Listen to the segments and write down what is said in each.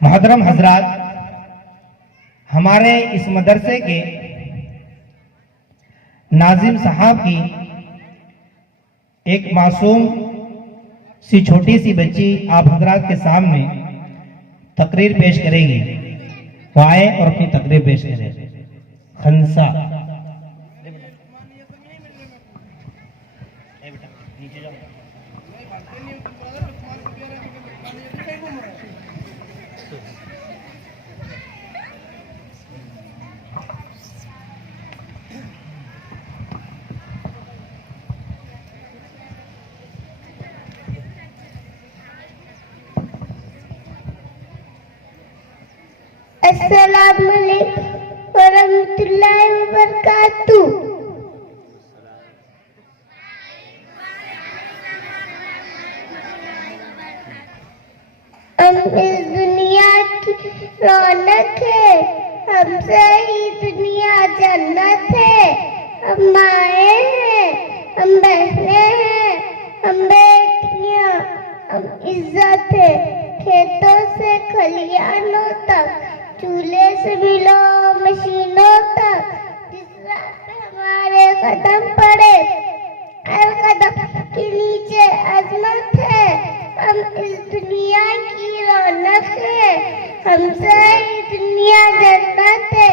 محترم حضرات، ہمارے اس مدرسے کے ناظم صاحب کی ایک معصوم سی چھوٹی سی بچی آپ حضرات کے سامنے تقریر پیش کرے گی. وہ آئے اور اپنی تقریر پیش کرے. خنسا. السلام علیکم ورحمۃ اللہ وبرکاتہ. ہم اس دنیا کی رونق ہے، ہم سے ہی دنیا جنت ہے. ہم مائیں ہیں، ہم بہنیں ہیں، ہم بیٹیاں، ہم عزت ہے. کھیتوں سے کھلیانوں تک، چولہے سے ملو مشینوں تک، جس راہ پہ ہمارے قدم پڑے ہر قدم کے نیچے عظمت ہے. ہم اس دنیا کی رونق ہے، ہم سے ہی دنیا جنت ہے.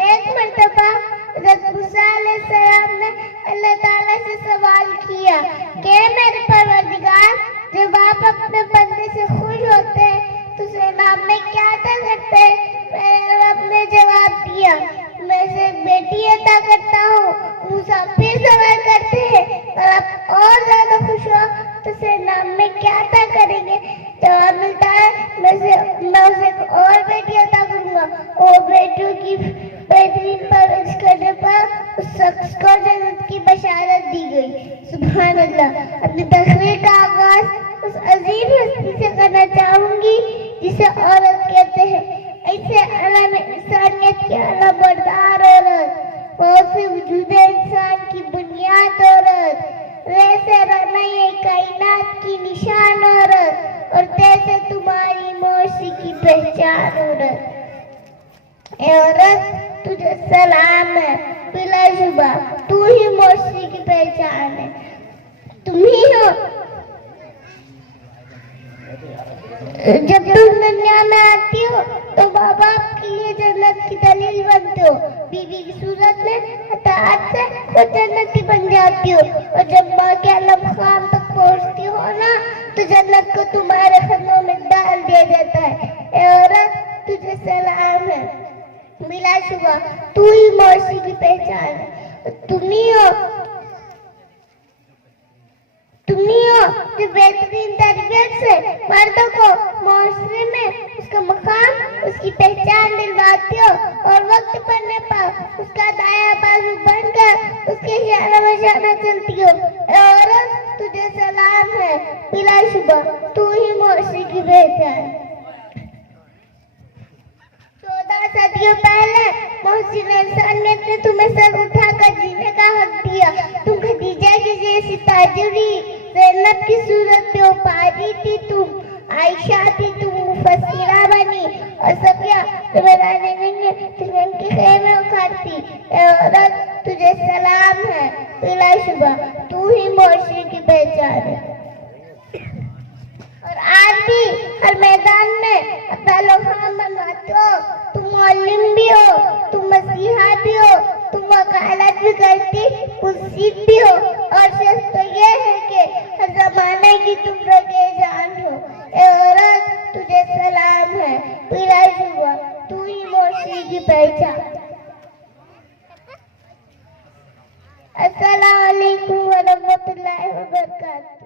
ایک مرتبہ حضرت موسیٰ علیہ السلام نے اللہ تعالیٰ سے سوال کیا کہ میرے پروردگار، جب آپ اپنے بندے سے خوش ہوتے ہیں تو اس انعام میں کیا عطا کرتے ہیں؟ میرے رب نے جواب دیا، میں اسے ایک بیٹی عطا کرتا ہوں. موسیٰ پھر سوال کرتے ہیں، اور آپ اور زیادہ خوش ہو تو اسے انعام میں کیا عطا کریں گے؟ جواب ملتا ہے، میں اسے ایک اور بیٹی عطا کروں گا. اور بیٹیوں کی بہترین پرورش کرنے پر اس شخص کو جنت کی بشارت دی گئی. سبحان اللہ. اپنی تقریر کا آغاز اس عظیم ہستی سے کرنا چاہوں گی جسے عورت کہتے ہیں. ایسے علم انسانیت کی علم بردار عورت، بہت سے وجود انسان کی بنیاد عورت، رے سے رہنا یہ کائنات کی نشان عورت، اور تیسے تمہاری معاشی کی پہچان عورت. اے عورت، تجھے سلام ہے، بلا شبہ تو ہی معاشی کی پہچان ہے. تم ہی ہو. جب تم دنیا میں آتی ہو تو ماں باپ کے لیے جنت کی دلیل بنتے ہو. بیوی کی صورت میں اطاعت سے وہ جنتی بن جاتی ہو. اور جب ماں کے اعلیٰ مقام تک پہنچتی ہو نا تو جنت کو تمہارے قدموں میں ڈال دیا جاتا ہے. اے عورت، تجھے سلام ہے، بلا شبہ تو ہی معاشی کی پہچان ہے. تم ہی ہو جو بہترین تربیت سے مردوں کو معاشرے میں اس کا مقام، اس کی پہچان دلواتی ہو، اور وقت پڑنے پر اس کا دایاں بازو بن کر اس کے اشارہ بشانہ چلتی ہو. اے عورت، تجھے سلام ہے، بلا شبہ تو ہی معاشرے کی پہچان ہے. 14 صدیوں پہلے محسن انسانیت نے تمہیں سر اٹھا کر جینے کا حق دیا. تم خدیجہ کی جیسی تاجری، زینب کی صورت میں اوپاری تھی، تم عائشہ تھی، تم مفسرہ بنی، اور صفیہ تمہیں رہنے دیں تم کے خیمے اکھاڑتی. اے عورت، تجھے سلام ہے، بلا شبہ تو ہی معاشرے کی پہچان ہے. اور آج بھی ہر میدان میں اپنا لوہا منواتے ہو. تم معلم بھی ہو، تم مسیحا بھی ہو، تم وکالت بھی کرتی مسجد بھی ہو، اور شرط تو یہ ہے کہ ہر زمانے کی تم رگے جان ہو. اے عورت، تجھے سلام ہے، بلا شبہ تو ہی معاشرے کی پہچان. السلام علیکم ورحمۃ اللہ وبرکاتہ.